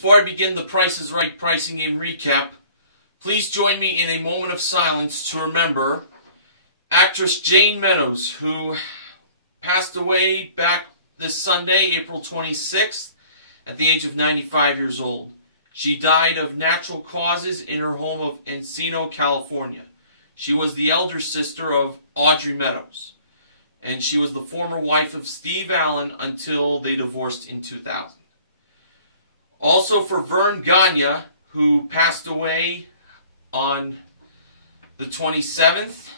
Before I begin the Price is Right pricing game recap, please join me in a moment of silence to remember actress Jane Meadows, who passed away back this Sunday, April 26th, at the age of 95 years old. She died of natural causes in her home of Encino, California. She was the elder sister of Audrey Meadows, and she was the former wife of Steve Allen until they divorced in 2000. Also for Vern Gagne, who passed away on the 27th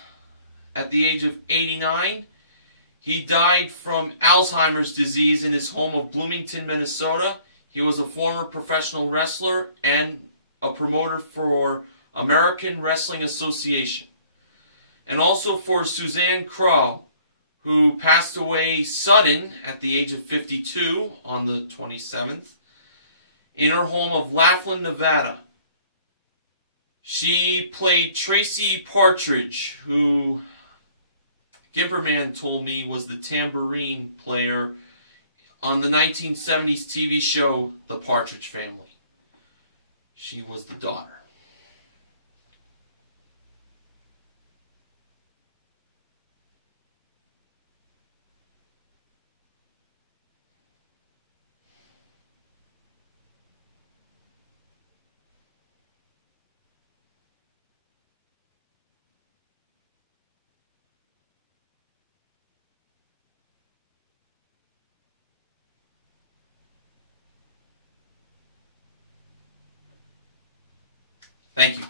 at the age of 89. He died from Alzheimer's disease in his home of Bloomington, Minnesota. He was a former professional wrestler and a promoter for American Wrestling Association. And also for Suzanne Crowe, who passed away sudden at the age of 52 on the 27th in her home of Laughlin, Nevada. She played Tracy Partridge, who Gimperman told me was the tambourine player on the 1970s TV show The Partridge Family. She was the daughter. Thank you.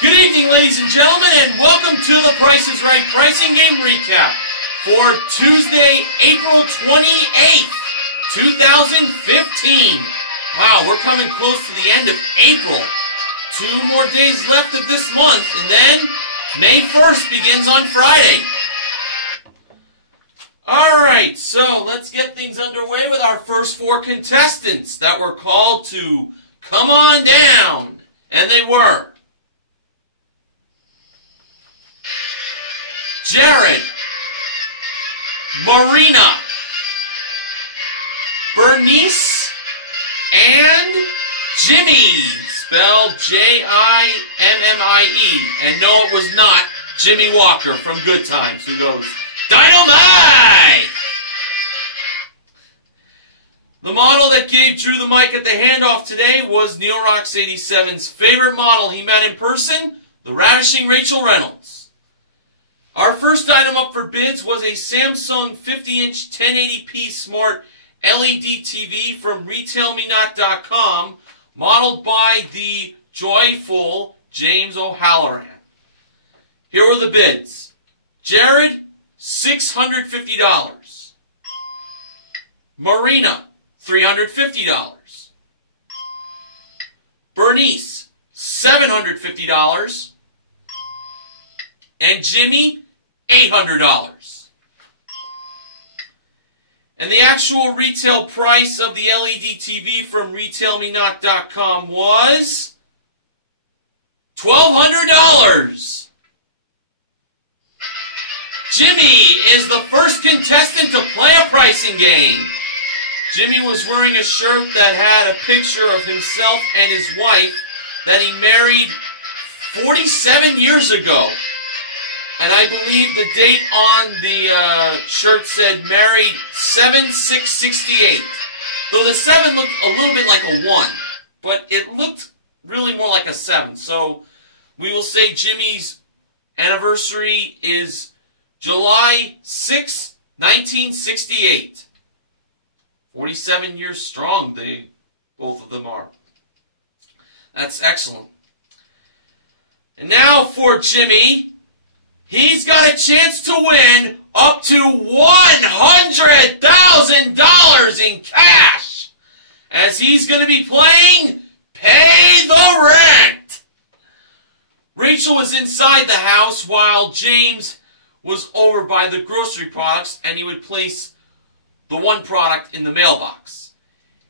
Good evening, ladies and gentlemen, and welcome to the Price is Right pricing game recap for Tuesday, April 28th, 2015. Wow, we're coming close to the end of April. 2 more days left of this month, and then May 1st begins on Friday. Alright, so let's get things underway with our first 4 contestants that were called to come on down. And they were Jared, Marina, Bernice, and Jimmy, spelled Jimmy. And no, it was not Jimmy Walker from Good Times, who goes, Dynamite! The model that gave Drew the mic at the handoff today was Neil Rocks 87's favorite model he met in person, the ravishing Rachel Reynolds. Our first item up for bids was a Samsung 50-inch 1080p smart LED TV from RetailMeNot.com, modeled by the joyful James O'Halloran. Here were the bids. Jared, $650. Marina, $350. Bernice, $750. And Jimmy, $800. And the actual retail price of the LED TV from RetailMeNot.com was $1,200. Jimmy is the first contestant to play a pricing game. Jimmy was wearing a shirt that had a picture of himself and his wife that he married 47 years ago. And I believe the date on the shirt said married 7/6/68. Though the 7 looked a little bit like a 1, but it looked really more like a 7. So we will say Jimmy's anniversary is July 6, 1968. 47 years strong, both of them are. That's excellent. And now for Jimmy, he's got a chance to win up to $100,000 in cash, as he's going to be playing Pay the Rent. Rachel was inside the house while James was over by the grocery products, and he would place the one product in the mailbox.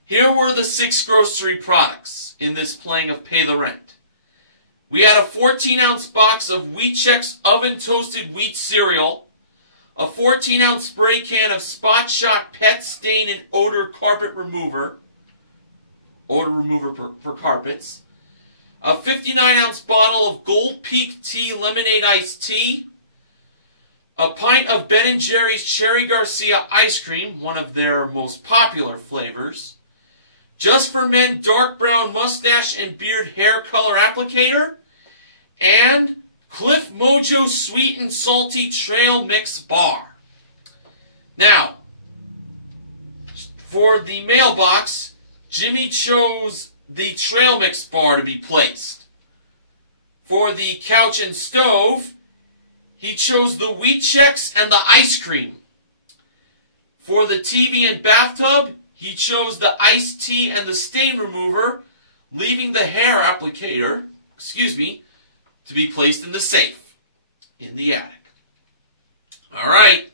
Here were the 6 grocery products in this playing of Pay the Rent. We had a 14-ounce box of Wheat Chex oven-toasted wheat cereal, a 14-ounce spray can of Spot Shot pet stain and odor carpet remover, for carpets, a 59-ounce bottle of Gold Peak Tea lemonade iced tea, a pint of Ben & Jerry's Cherry Garcia ice cream, one of their most popular flavors, Just for Men dark brown mustache and beard hair color applicator, and Cliff Mojo Sweet and Salty Trail Mix Bar. Now, for the mailbox, Jimmy chose the Trail Mix Bar to be placed. For the couch and stove, he chose the Wheat Chex and the ice cream. For the TV and bathtub, he chose the iced tea and the stain remover, leaving the hair applicator, to be placed in the safe in the attic. All right,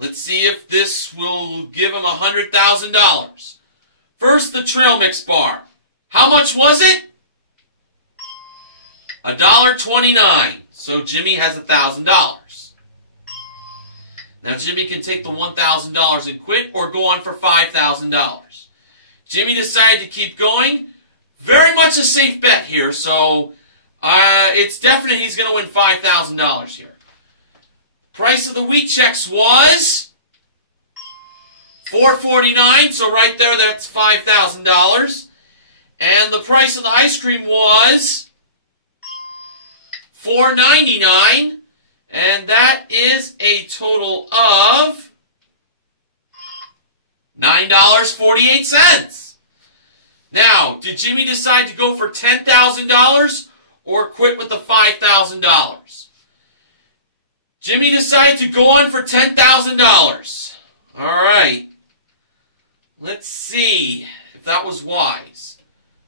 let's see if this will give him $100,000. First, the Trail Mix Bar. How much was it? $1.29. So Jimmy has $1,000. Now Jimmy can take the $1,000 and quit, or go on for $5,000. Jimmy decided to keep going. Very much a safe bet here, so it's definite he's going to win $5,000 here. Price of the Wheat Chex was $4.49, so right there that's $5,000. And the price of the ice cream was $4.99, and that is a total of $9.48. Now, did Jimmy decide to go for $10,000 or quit with the $5,000? Jimmy decided to go on for $10,000. All right. Let's see if that was wise.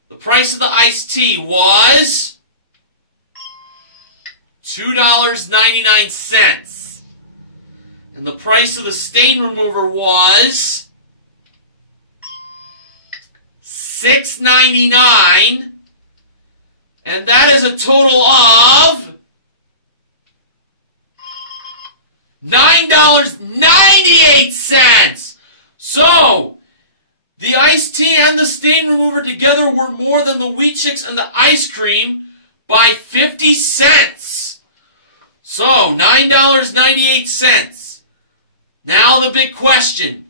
The price of the iced tea was $2.99. And the price of the stain remover was $6.99. And that is a total of $9.98. So, the iced tea and the stain remover together were more than the Wheat Chex and the ice cream by 50 cents. So, $9.98. Now the big question.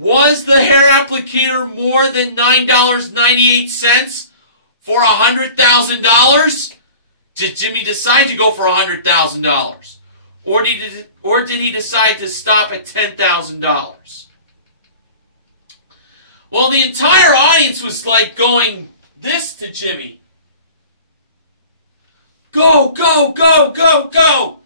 Was the hair applicator more than $9.98 for $100,000? Did Jimmy decide to go for $100,000? Or did he decide to stop at $10,000? Well, the entire audience was like going this to Jimmy. Go, go, go, go, go!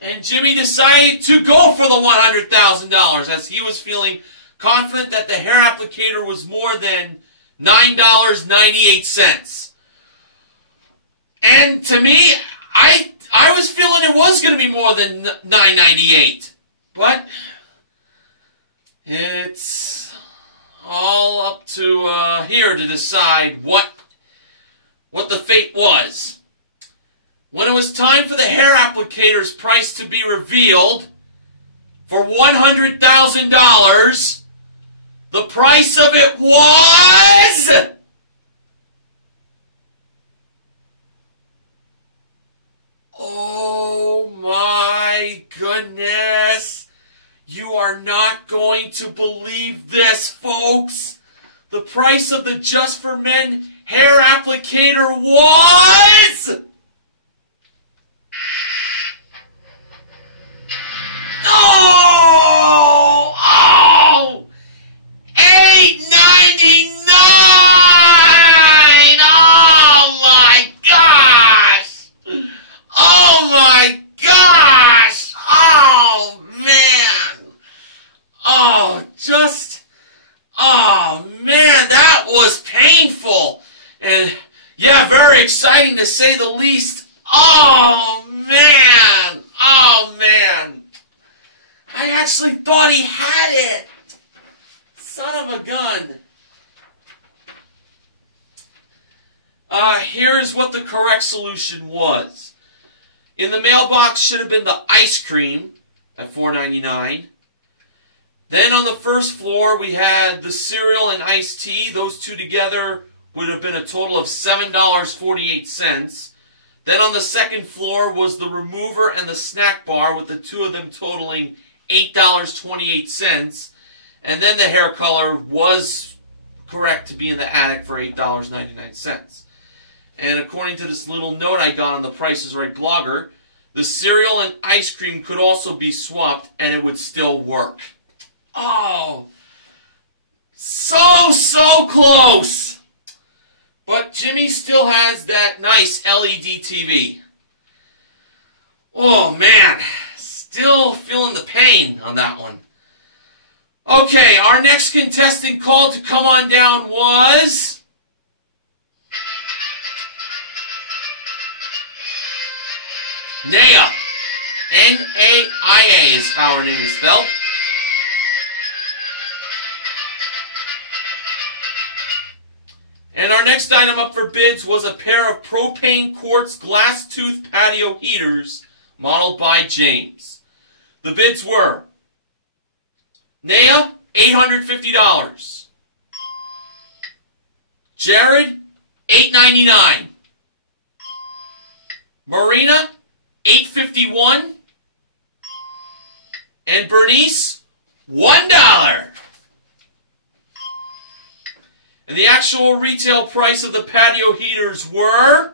And Jimmy decided to go for the $100,000 as he was feeling confident that the hair applicator was more than $9.98. And to me, I was feeling it was going to be more than $9.98. But it's all up to here to decide what the fate was. When it was time for the hair applicator's price to be revealed for $100,000, the price of it was oh my goodness. You are not going to believe this, folks. The price of the Just for Men hair applicator was $8.99! exciting to say the least. Oh, man. Oh, man. I actually thought he had it. Son of a gun. Here's what the correct solution was. In the mailbox should have been the ice cream at $4.99. Then on the first floor we had the cereal and iced tea. Those two together would have been a total of $7.48. Then on the second floor was the remover and the snack bar, with the two of them totaling $8.28. And then the hair color was correct to be in the attic for $8.99. And according to this little note I got on the Price is Right blogger, the cereal and ice cream could also be swapped and it would still work. Oh, so close. But Jimmy still has that nice LED TV. Oh man, still feeling the pain on that one. Okay, our next contestant called to come on down was Naya. N-A-I-A is how her name is spelled. And our next item up for bids was a pair of propane quartz glass tooth patio heaters modeled by James. The bids were Naya, $850. Jared, $899. Marina, $851. And Bernice, $1. And the actual retail price of the patio heaters were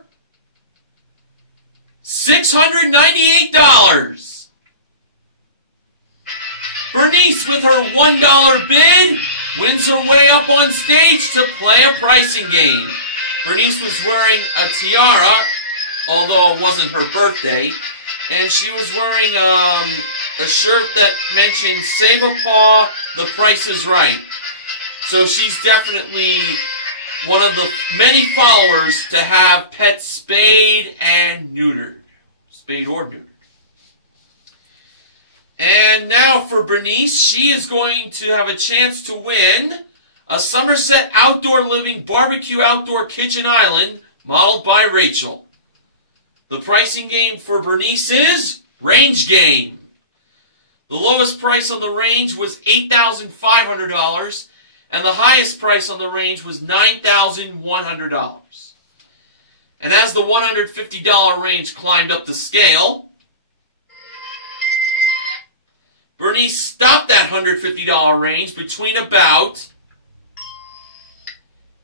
$698. Bernice, with her $1 bid, wins her way up on stage to play a pricing game. Bernice was wearing a tiara, although it wasn't her birthday, and she was wearing a shirt that mentioned "Save a Paw, the Price is Right." So she's definitely one of the many followers to have pets spayed and neutered. Spayed or neutered. And now for Bernice, she is going to have a chance to win a Somerset Outdoor Living Barbecue Outdoor Kitchen Island modeled by Rachel. The pricing game for Bernice is Range Game. The lowest price on the range was $8,500, and the highest price on the range was $9,100. And as the $150 range climbed up the scale, Bernice stopped that $150 range between about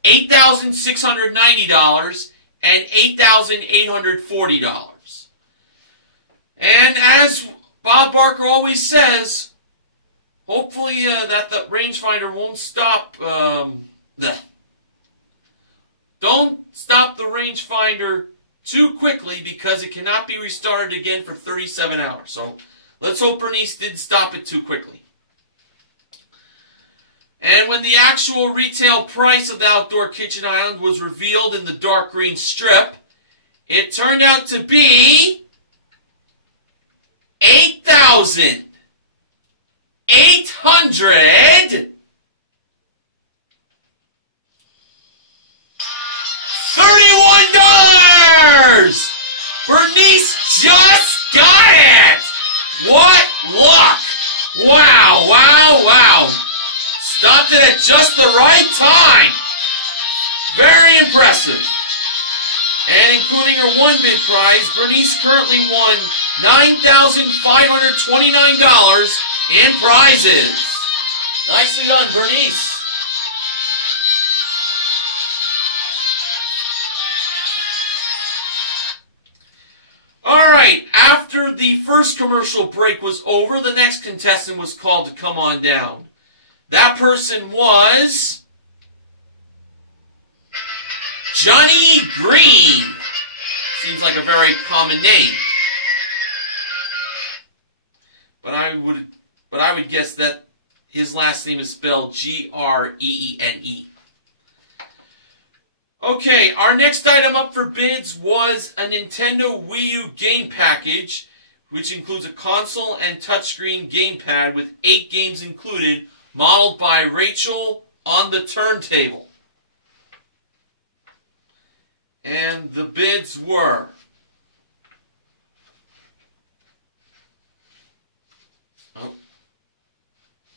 $8,690 and $8,840. And as Bob Barker always says, hopefully that the rangefinder won't stop. Don't stop the rangefinder too quickly, because it cannot be restarted again for 37 hours. So let's hope Bernice didn't stop it too quickly. And when the actual retail price of the outdoor kitchen island was revealed in the dark green strip, it turned out to be $8,831. Bernice just got it! What luck! Wow, wow, wow. Stopped it at just the right time. Very impressive. And including her one bid prize, Bernice currently won $9,529 in prizes. Nicely done, Bernice. Alright, after the first commercial break was over, the next contestant was called to come on down. That person was Johnny Green. Seems like a very common name. But I would guess that his last name is spelled G-R-E-E-N-E. Okay, our next item up for bids was a Nintendo Wii U game package, which includes a console and touchscreen gamepad with 8 games included, modeled by Rachel on the turntable. And the bids were... Oh,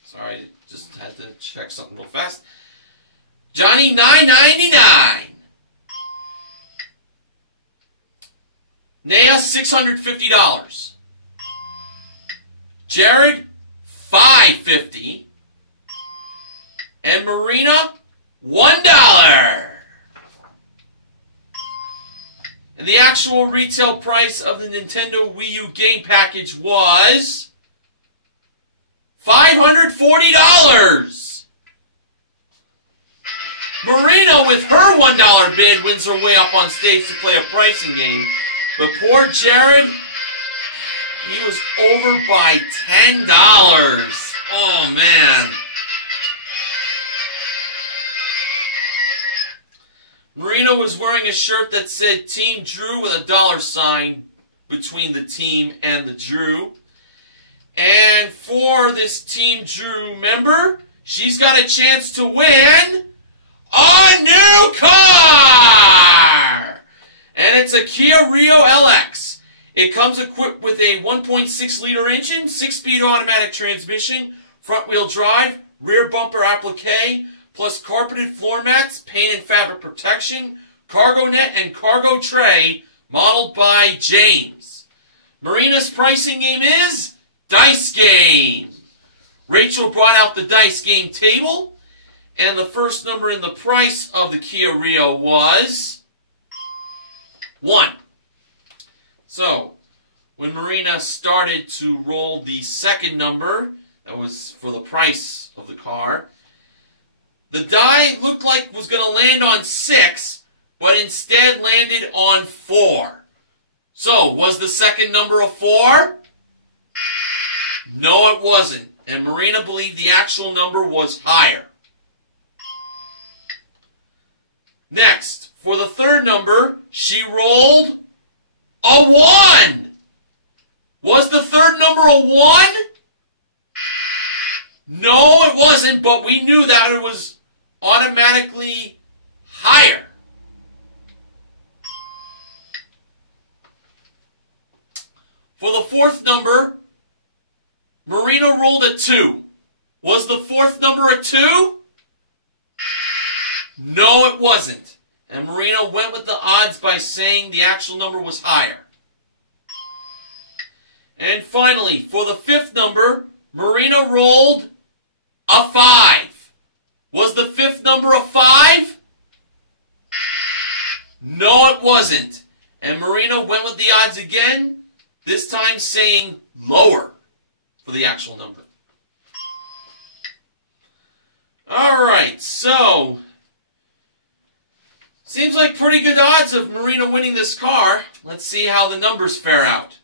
sorry, just had to check something real fast. Johnny, $9.99. Naya, $650. Jared, $5.50. And Marina, $1. And the actual retail price of the Nintendo Wii U game package was $540. Marina, with her $1 bid, wins her way up on stage to play a pricing game. But poor Jared, he was over by $10. Oh, man. Marina was wearing a shirt that said Team Drew with a $sign between the team and the Drew. And for this Team Drew member, she's got a chance to win a new car! And it's a Kia Rio LX. It comes equipped with a 1.6-liter engine, 6-speed automatic transmission, front-wheel drive, rear bumper applique, plus carpeted floor mats, paint and fabric protection, cargo net, and cargo tray, modeled by James. Marina's pricing game is Dice Game. Rachel brought out the Dice Game table, and the first number in the price of the Kia Rio was 1. So, when Marina started to roll the second number, that was for the price of the car, the die looked like was going to land on 6, but instead landed on 4. So, was the second number a 4? No, it wasn't. And Marina believed the actual number was higher. Next, for the third number, she rolled a 1. Was the third number a 1? No, it wasn't, but we knew that it was automatically higher. For the fourth number, Marina rolled a 2. Was the fourth number a 2? No, it wasn't. And Marina went with the odds by saying the actual number was higher. And finally, for the fifth number, Marina rolled a 5. Was the fifth number a 5? No, it wasn't. And Marina went with the odds again, this time saying lower for the actual number. Alright, so seems like pretty good odds of Marina winning this car. Let's see how the numbers fare out.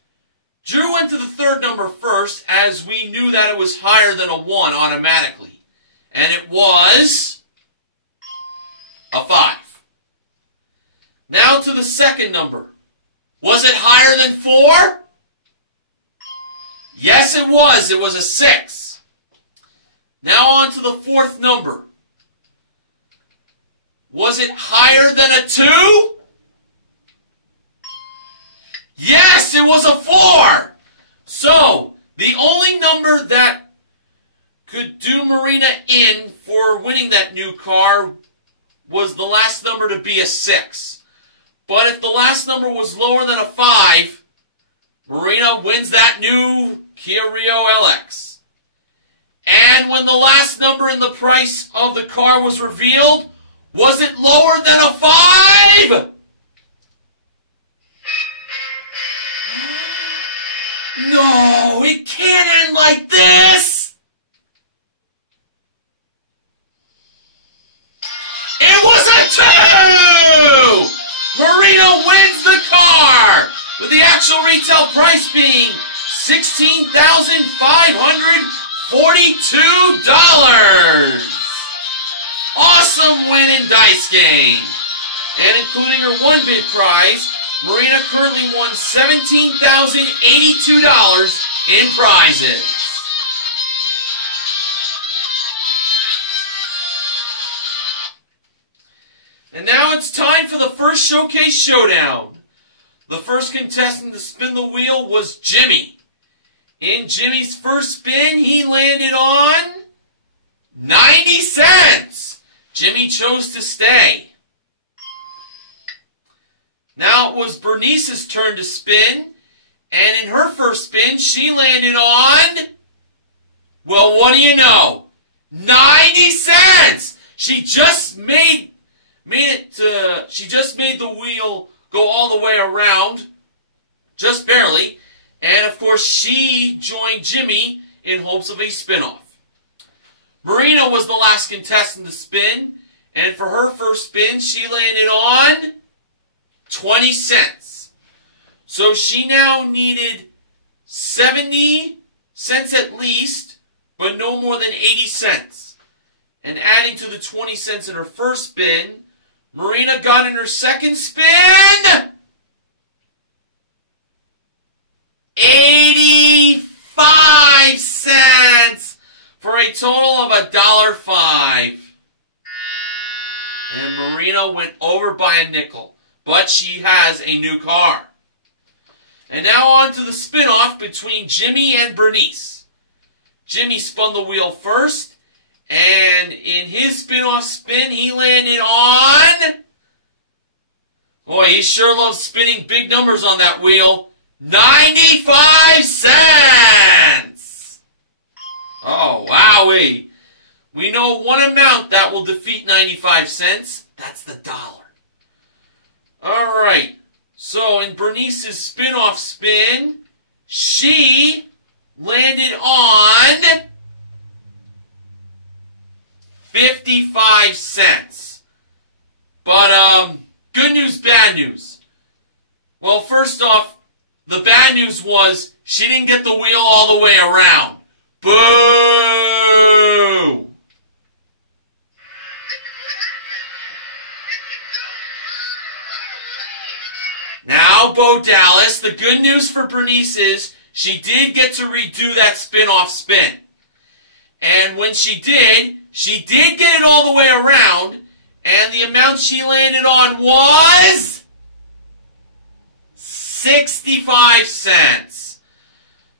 Drew went to the third number first, as we knew that it was higher than a 1 automatically. And it was a 5. Now to the second number. Was it higher than 4? Yes, it was. It was a 6. Now on to the fourth number. Was it higher than a 2? Yes, it was a 4. So, the only number that could do Marina in for winning that new car was the last number to be a 6. But if the last number was lower than a 5, Marina wins that new Kia Rio LX. And when the last number in the price of the car was revealed, was it lower than a 5? No, it can't end like this! It was a 2! Marina wins the car, with the actual retail price being $16,542. Awesome win in Dice Game. And including her one bid prize, Marina currently won $17,082 in prizes. And now it's time for the first showcase showdown. The first contestant to spin the wheel was Jimmy. In Jimmy's first spin, he landed on 90 cents. Jimmy chose to stay. Now it was Bernice's turn to spin, and in her first spin, she landed on, well, what do you know? 90 cents! She just made the wheel go all the way around, just barely, and of course she joined Jimmy in hopes of a spin-off. Marina was the last contestant to spin, and for her first spin, she landed on 20 cents. So she now needed 70 cents at least, but no more than 80 cents. And adding to the 20 cents in her first spin, Marina got in her second spin 85 cents for a total of $1.05. And Marina went over by a nickel, but she has a new car. And now on to the spin-off between Jimmy and Bernice. Jimmy spun the wheel first, and in his spin-off spin, he landed on... Boy, he sure loves spinning big numbers on that wheel. 95 cents! Oh, wowee. We know one amount that will defeat 95 cents. That's the dollar. Alright, so in Bernice's spin-off spin, she landed on 55 cents. But, good news, bad news. Well, first off, the bad news was she didn't get the wheel all the way around. Boo! Now, Bo Dallas, the good news for Bernice is she did get to redo that spin-off spin. And when she did get it all the way around, and the amount she landed on was 65 cents.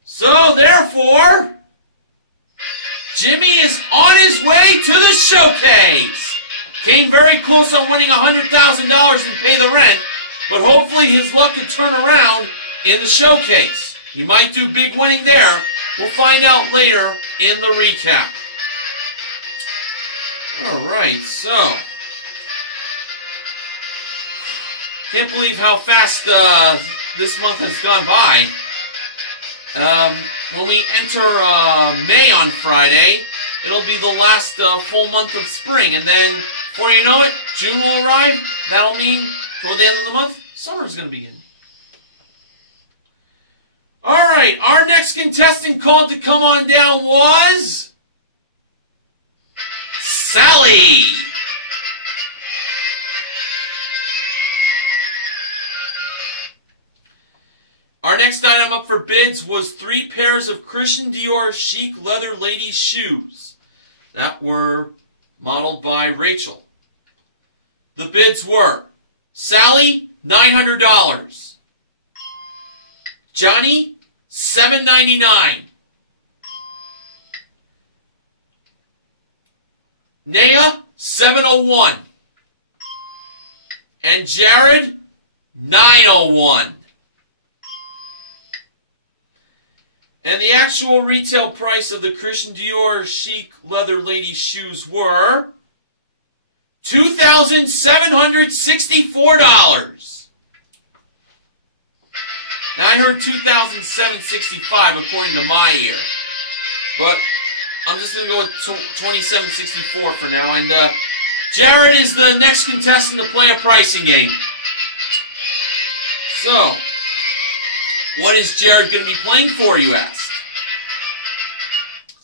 So, therefore, Jimmy is on his way to the showcase. Came very close on winning $100,000 and pay the rent, but hopefully his luck could turn around in the showcase. He might do big winning there. We'll find out later in the recap. Alright, so... Can't believe how fast this month has gone by. When we enter May on Friday, it'll be the last full month of spring. And then, before you know it, June will arrive. That'll mean, toward the end of the month, summer's going to begin. Alright, our next contestant called to come on down was... Sally! Our next item up for bids was 3 pairs of Christian Dior chic leather ladies shoes that were modeled by Rachel. The bids were Sally, $900. Johnny, $799. Naya, $701. And Jared, $901. And the actual retail price of the Christian Dior chic leather ladies shoes were $2,764. Now I heard $2,765 according to my ear, but I'm just going to go with $2,764 for now. And Jared is the next contestant to play a pricing game. So, what is Jared going to be playing for, you ask?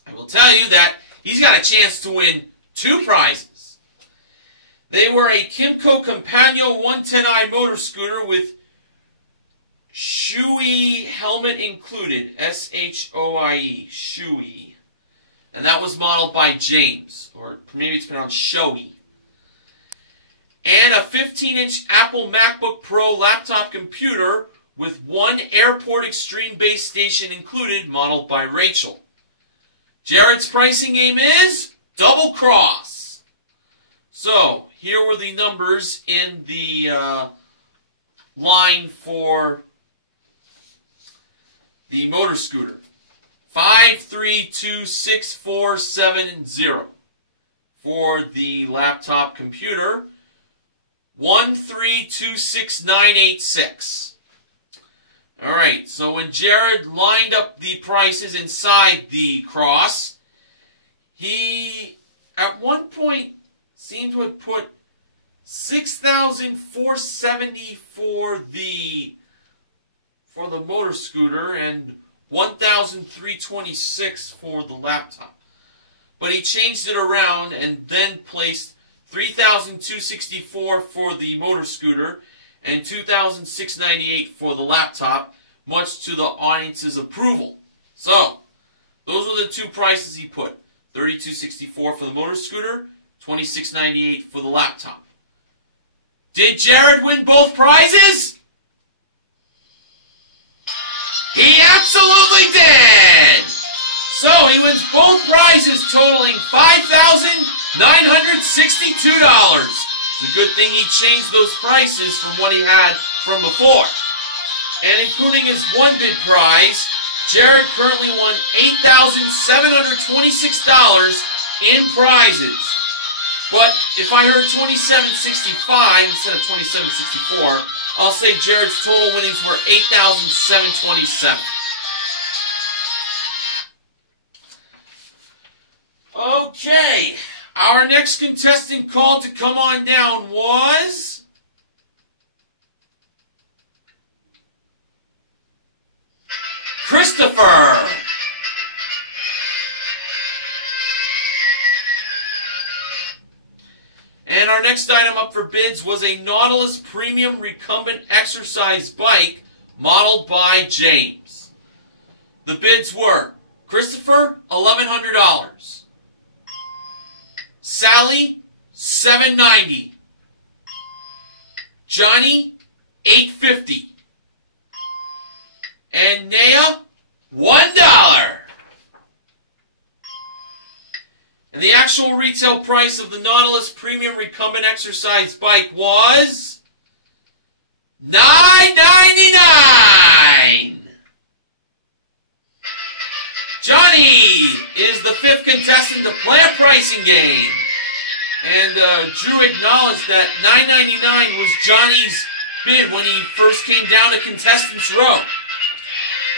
I will tell you that he's got a chance to win 2 prizes. They were a Kimco Compagno 110i motor scooter with Shoei helmet included. S-H-O-I-E. Shoei. And that was modeled by James. Or maybe it's pronounced Shoei. And a 15-inch Apple MacBook Pro laptop computer with one Airport Extreme base station included, modeled by Rachel. Jared's pricing game is Double Cross. So, here were the numbers in the line for the motor scooter. 5326470 for the laptop computer. 1326986. Alright, so when Jared lined up the prices inside the cross, he at one point seemed to have put $6,470 for the motor scooter and $1,326 for the laptop. But he changed it around and then placed $3,264 for the motor scooter and $2,698 for the laptop, much to the audience's approval. So, those were the two prices he put. $3,264 for the motor scooter, $2,698 for the laptop. Did Jared win both prizes? He absolutely did! So, he wins both prizes totaling $5,962. It's a good thing he changed those prices from what he had from before. And including his one bid prize, Jared currently won $8,726 in prizes. But if I heard $2,765 instead of $2,764, I'll say Jared's total winnings were $8,727. Okay, our next contestant called to come on down was Christopher. And our next item up for bids was a Nautilus Premium Recumbent Exercise Bike modeled by James. The bids were Christopher, $1,100. Sally, $790. Johnny, $850. And Naya, $1. And the actual retail price of the Nautilus Premium Recumbent Exercise Bike was $9.99. Johnny is the fifth contestant to play a pricing game. And Drew acknowledged that $9.99 was Johnny's bid when he first came down to Contestants Row.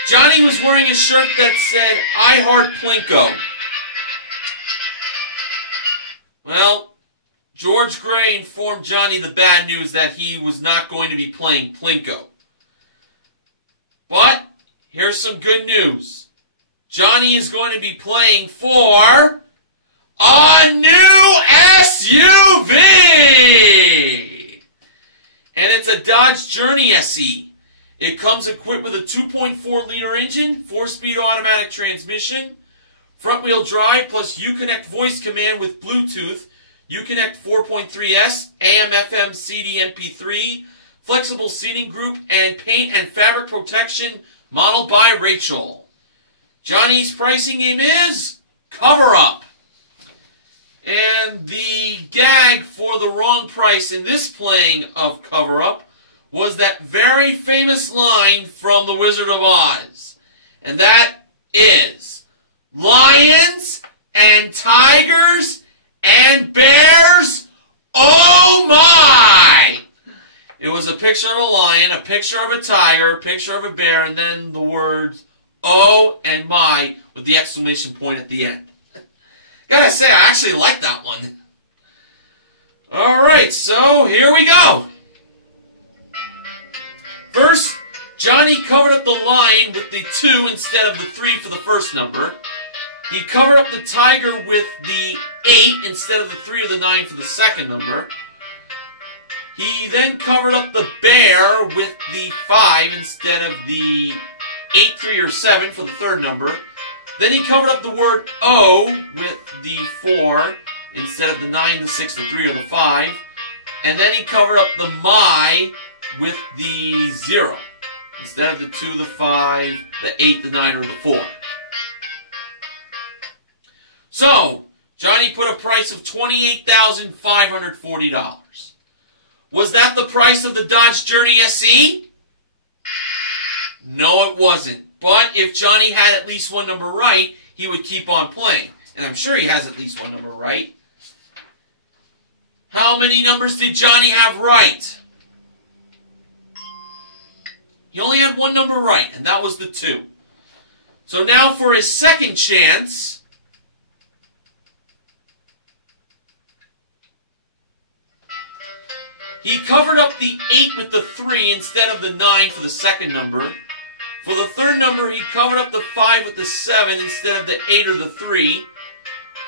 Johnny was wearing a shirt that said, I Heart Plinko. Well, George Gray informed Johnny the bad news that he was not going to be playing Plinko. But, here's some good news. Johnny is going to be playing for a new SUV! And it's a Dodge Journey SE. It comes equipped with a 2.4-liter engine, 4-speed automatic transmission, front-wheel drive plus Uconnect voice command with Bluetooth, Uconnect 4.3S, AM/FM CD MP3, flexible seating group, and paint and fabric protection modeled by Rachel. Johnny's pricing game is Cover Up. And the gag for the wrong price in this playing of Cover Up was that very famous line from The Wizard of Oz. And that is, lions and tigers and bears, oh my! It was a picture of a lion, a picture of a tiger, a picture of a bear, and then the words, oh and my, with the exclamation point at the end. Gotta say, I actually like that one. Alright, so here we go. First, Johnny covered up the lion with the 2 instead of the 3 for the first number. He covered up the tiger with the 8 instead of the 3 or the 9 for the second number. He then covered up the bear with the 5 instead of the 8, 3, or 7 for the third number. Then he covered up the word O with the 4 instead of the 9, the 6, the 3, or the 5. And then he covered up the my with the 0 instead of the 2, the 5, the 8, the 9, or the 4. So, Johnny put a price of $28,540. Was that the price of the Dodge Journey SE? No, it wasn't. But if Johnny had at least one number right, he would keep on playing. And I'm sure he has at least one number right. How many numbers did Johnny have right? He only had one number right, and that was the 2. So now for his second chance, he covered up the 8 with the 3 instead of the 9 for the second number. For the third number, he covered up the 5 with the 7 instead of the 8 or the 3.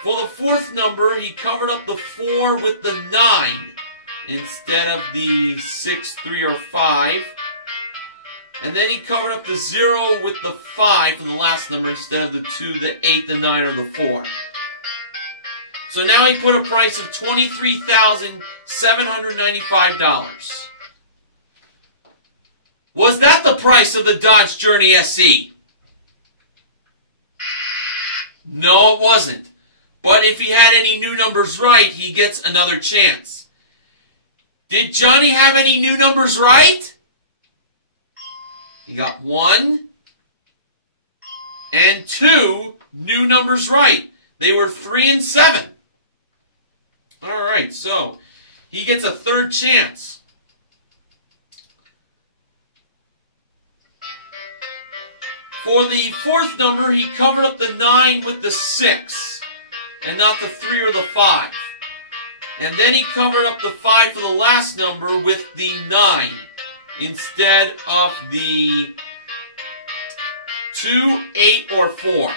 For the fourth number, he covered up the 4 with the 9 instead of the 6, 3, or 5. And then he covered up the 0 with the 5 for the last number instead of the 2, the 8, the 9, or the 4. So now he put a price of $23,795. Was that the price of the Dodge Journey SE? No, it wasn't. But if he had any new numbers right, he gets another chance. Did Johnny have any new numbers right? He got 1 and 2 new numbers right. They were 3 and 7. Alright, so he gets a third chance. For the fourth number, he covered up the 9 with the 6, and not the 3 or the 5. And then he covered up the 5 for the last number with the 9, instead of the 2, 8, or 4.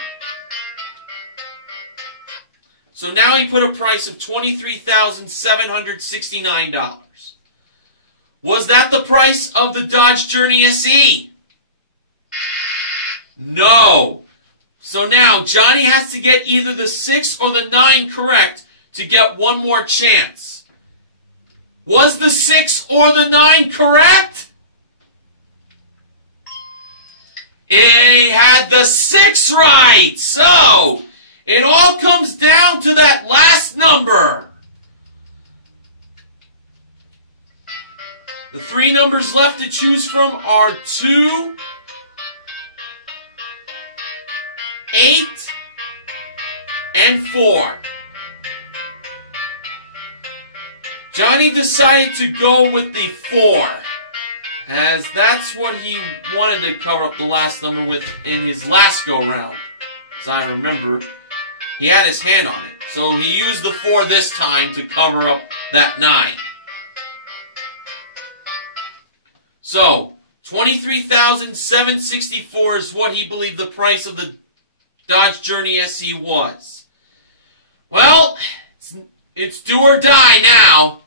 So now he put a price of $23,769. Was that the price of the Dodge Journey SE? No. So now Johnny has to get either the 6 or the 9 correct to get one more chance. Was the 6 or the 9 correct? He had the 6 right. So it all comes down to that last number. The 3 numbers left to choose from are 2, 8, and 4. Johnny decided to go with the 4, as that's what he wanted to cover up the last number with in his last go-round. As I remember, he had his hand on it. So he used the 4 this time to cover up that 9. So, $23,764 is what he believed the price of the Dodge Journey SE was. Well, it's do or die now.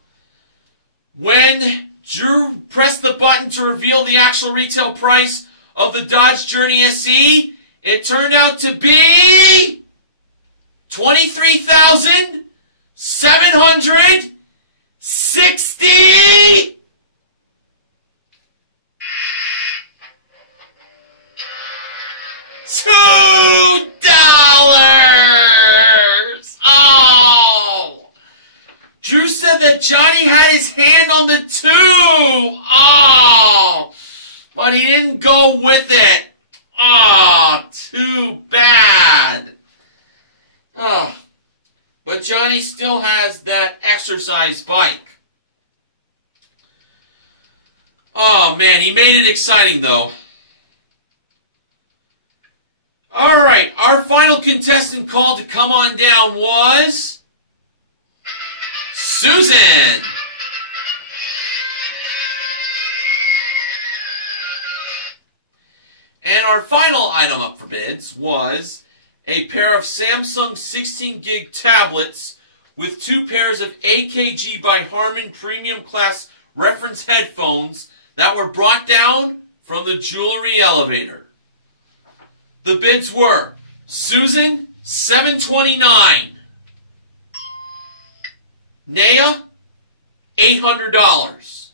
When Drew pressed the button to reveal the actual retail price of the Dodge Journey SE, it turned out to be $23,760. $2. Oh! Drew said that Johnny had his hand on the 2. Oh! But he didn't go with it. Oh, too bad. Oh. But Johnny still has that exercise bike. Oh, man, he made it exciting, though. Alright, our final contestant called to come on down was Susan. And our final item up for bids was a pair of Samsung 16 gig tablets with 2 pairs of AKG by Harman Premium Class reference headphones that were brought down from the jewelry elevator. The bids were Susan, $729. Naya, $800.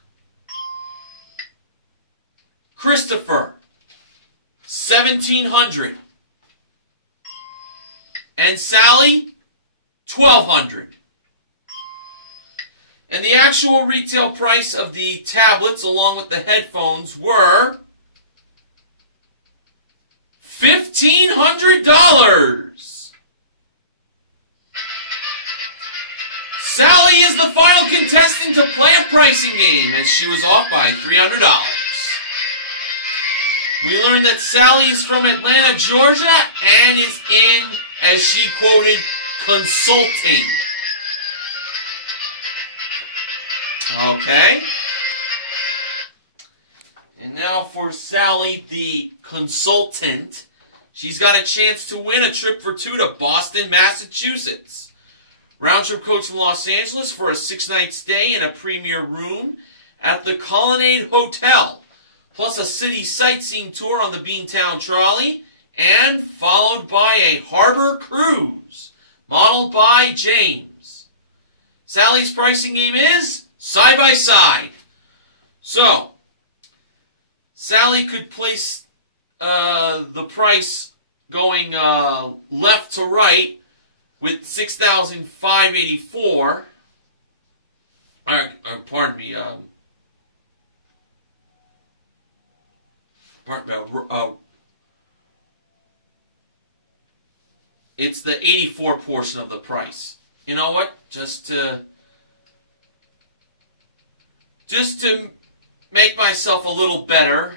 Christopher, $1,700. And Sally, $1,200. And the actual retail price of the tablets along with the headphones were $1,500. Sally is the final contestant to play a pricing game as she was off by $300. We learned that Sally is from Atlanta, Georgia, and is in, as she quoted, consulting. Okay. And now for Sally, the consultant. She's got a chance to win a trip for two to Boston, Massachusetts. Round-trip coach from Los Angeles for a 6-night stay in a premier room at the Colonnade Hotel, plus a city sightseeing tour on the Beantown Trolley, and followed by a harbor cruise, modeled by James. Sally's pricing game is side by side. So, Sally could place the price going left to right with $6,584. Pardon me. It's the 84 portion of the price. You know what? Just to make myself a little better,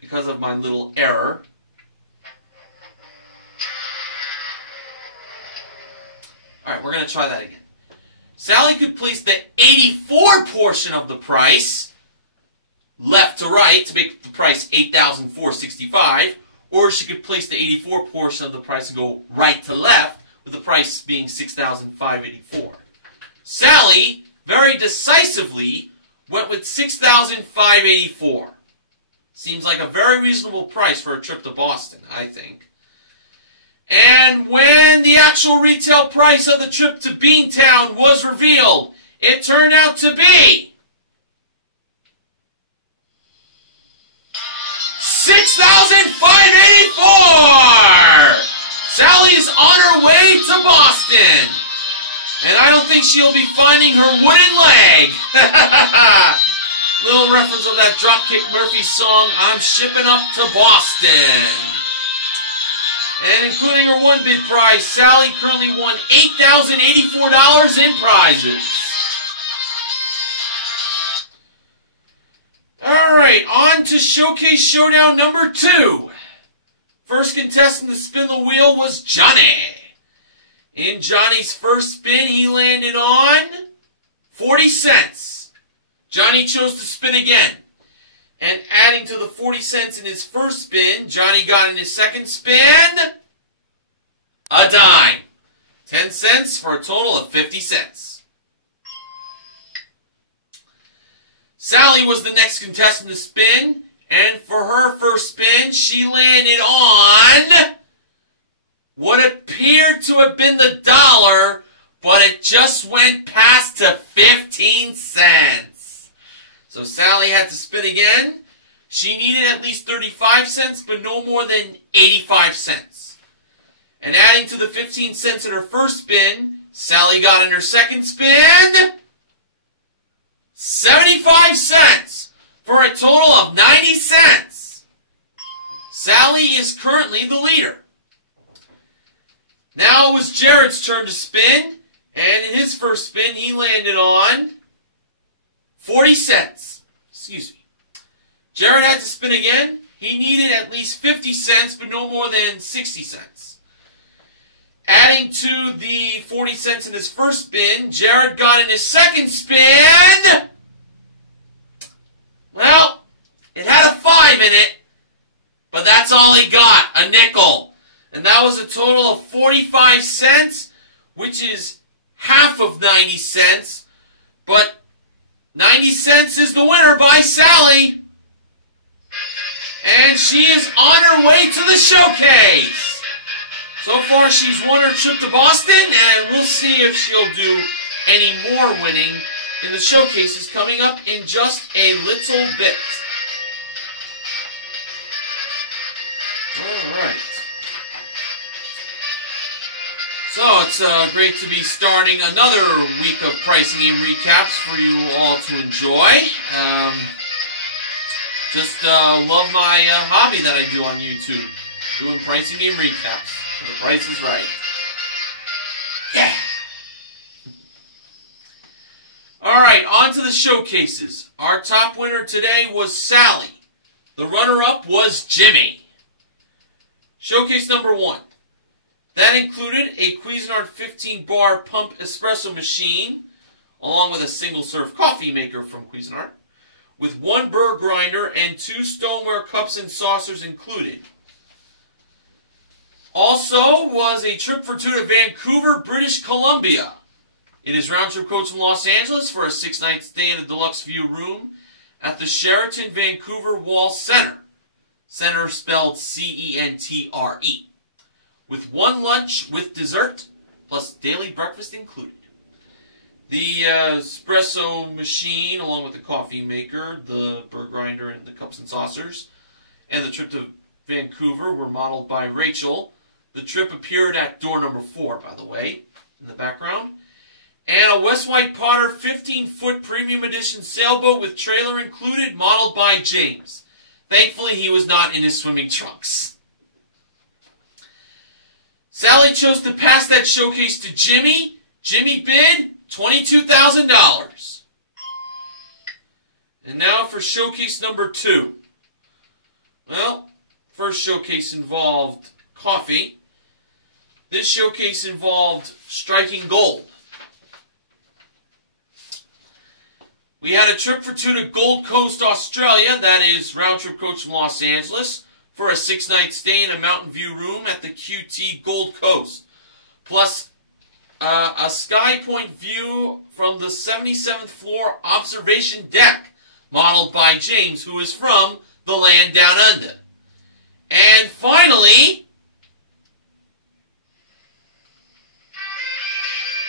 because of my little error. Alright, we're going to try that again. Sally could place the 84 portion of the price left to right to make the price $8,465, or she could place the 84 portion of the price and go right to left with the price being $6,584. Sally very decisively went with $6,584. Seems like a very reasonable price for a trip to Boston, I think. And when the actual retail price of the trip to Beantown was revealed, it turned out to be $6,584! Sally's on her way to Boston. And I don't think she'll be finding her wooden leg. Little reference of that Dropkick Murphy song, I'm Shipping Up to Boston. And including her one bid prize, Sally currently won $8,084 in prizes. Alright, on to Showcase Showdown number 2. First contestant to spin the wheel was Johnny. In Johnny's first spin, he landed on 40 cents. Johnny chose to spin again. And adding to the 40 cents in his first spin, Johnny got in his second spin a dime. 10 cents for a total of 50 cents. Sally was the next contestant to spin, and for her first spin, she landed on what appeared to have been the dollar, but it just went past to 15 cents. So Sally had to spin again. She needed at least 35 cents, but no more than 85 cents. And adding to the 15 cents in her first spin, Sally got in her second spin 75 cents for a total of 90 cents. Sally is currently the leader. Now it was Jared's turn to spin, and in his first spin, he landed on 40 cents. Excuse me. Jared had to spin again. He needed at least 50 cents, but no more than 60 cents. Adding to the 40 cents in his first spin, Jared got in his second spin. Well, it had a 5 in it, but that's all he got, a nickel. And that was a total of 45 cents, which is half of 90 cents, but 90 cents is the winner by Sally. And she is on her way to the showcase. So far, she's won her trip to Boston, and we'll see if she'll do any more winning in the showcases coming up in just a little bit. All right. So it's great to be starting another week of pricing game recaps for you all to enjoy. Just love my hobby that I do on YouTube, doing pricing game recaps. So the price is right. Yeah. All right, on to the showcases. Our top winner today was Sally. The runner-up was Jimmy. Showcase number 1. That included a Cuisinart 15-bar pump espresso machine, along with a single-serve coffee maker from Cuisinart, with 1 burr grinder and 2 stoneware cups and saucers included. Also was a trip for 2 to Vancouver, British Columbia. It is round-trip coach from Los Angeles for a 6-night stay in a deluxe view room at the Sheraton Vancouver Wall Center. Center spelled C-E-N-T-R-E. With 1 lunch with dessert, plus daily breakfast included. The espresso machine, along with the coffee maker, the burr grinder, and the cups and saucers, and the trip to Vancouver were modeled by Rachel. The trip appeared at door number 4, by the way, in the background. And a West White Potter 15-foot premium edition sailboat with trailer included, modeled by James. Thankfully, he was not in his swimming trunks. Sally chose to pass that showcase to Jimmy. Jimmy bid $22,000. And now for showcase number 2. Well, first showcase involved coffee. This showcase involved striking gold. We had a trip for 2 to Gold Coast, Australia. That is round-trip coach from Los Angeles for a 6-night stay in a mountain view room at the QT Gold Coast. Plus a sky point view from the 77th floor observation deck, modeled by James, who is from the land down under. And finally,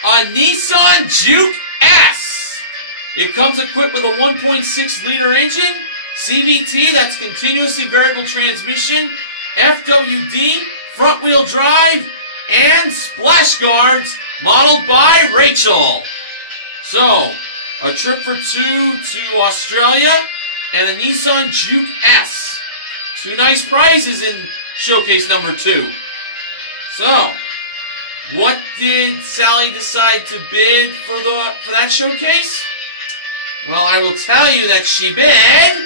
a Nissan Juke S. It comes equipped with a 1.6-liter engine, CVT, that's continuously variable transmission, FWD, front-wheel drive, and splash guards, modeled by Rachel. So, a trip for 2 to Australia, and a Nissan Juke S. 2 nice prizes in showcase number 2. So, what did Sally decide to bid for that showcase? Well, I will tell you that she bid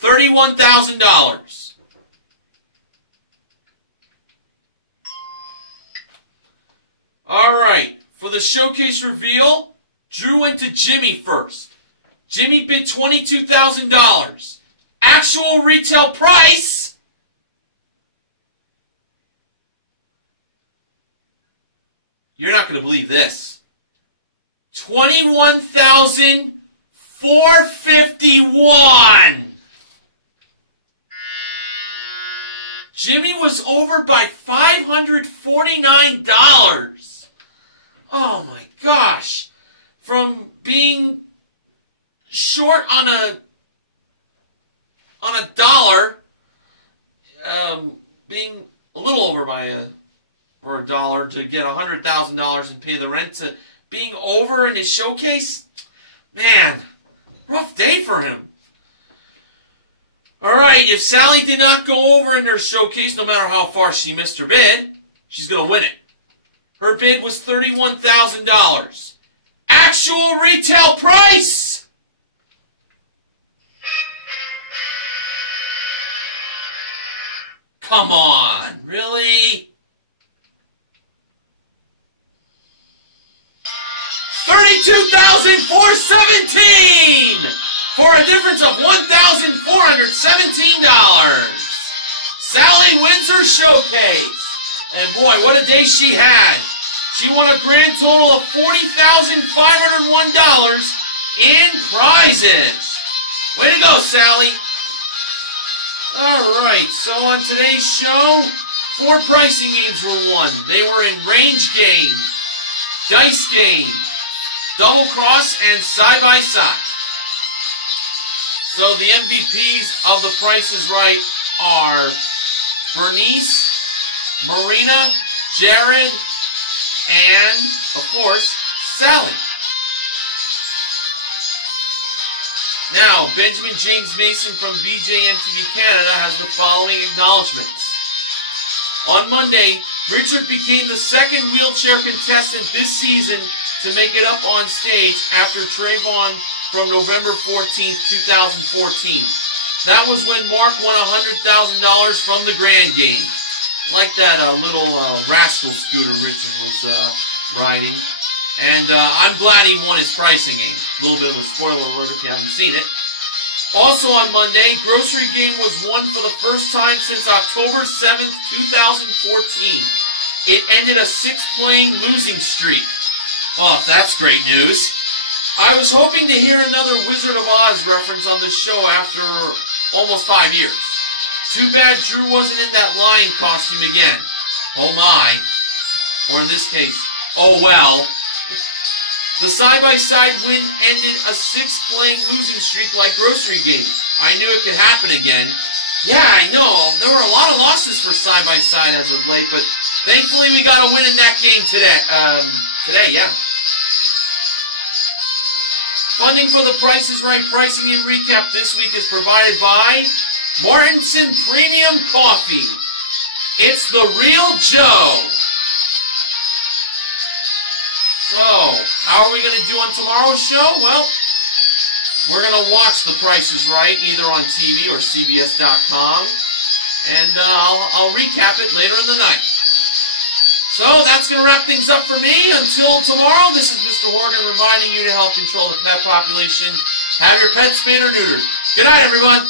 $31,000. All right, for the showcase reveal, Drew went to Jimmy first. Jimmy bid $22,000. Actual retail price, you're not going to believe this, $21,451. Jimmy was over by $549. Oh my gosh. From being short on a dollar, being a little over by for $1 to get $100,000 and pay the rent, to being over in his showcase, man, rough day for him. All right, if Sally did not go over in her showcase, no matter how far she missed her bid, she's going to win it. Her bid was $31,000. Actual retail price, come on, really? $32,417 for a difference of $1,417. Sally Loser Showcase. And boy, what a day she had. She won a grand total of $40,501 in prizes. Way to go, Sally. Alright, so on today's show, 4 pricing games were won. They were in range game, dice game, double cross, and side-by-side. So the MVPs of The Price is Right are Bernice, Marina, Jared, and, of course, Sally. Now, Benjamin James Mason from BJMTV Canada has the following acknowledgments. On Monday, Richard became the second wheelchair contestant this season to make it up on stage after Trayvon from November 14th, 2014. That was when Mark won $100,000 from the Grand Game. Like that little rascal scooter Richard was riding. And I'm glad he won his pricing game. A little bit of a spoiler alert if you haven't seen it. Also on Monday, Grocery Game was won for the first time since October 7th, 2014. It ended a 6-playing losing streak. Oh, that's great news. I was hoping to hear another Wizard of Oz reference on the show after almost 5 years. Too bad Drew wasn't in that lion costume again. Oh my. Or in this case, oh well. The side-by-side win ended a 6-playing losing streak like Grocery Game. I knew it could happen again. Yeah, I know. There were a lot of losses for side-by-side as of late, but thankfully we got a win in that game today. Yeah. Funding for The Price is Right pricing and recap this week is provided by Martinson Premium Coffee. It's the real Joe. So, how are we going to do on tomorrow's show? Well, we're going to watch The Price is Right either on TV or CBS.com. And I'll recap it later in the night. So, that's going to wrap things up for me. Until tomorrow, this is Mr. Horgan reminding you to help control the pet population. Have your pet spayed or neutered. Good night, everyone.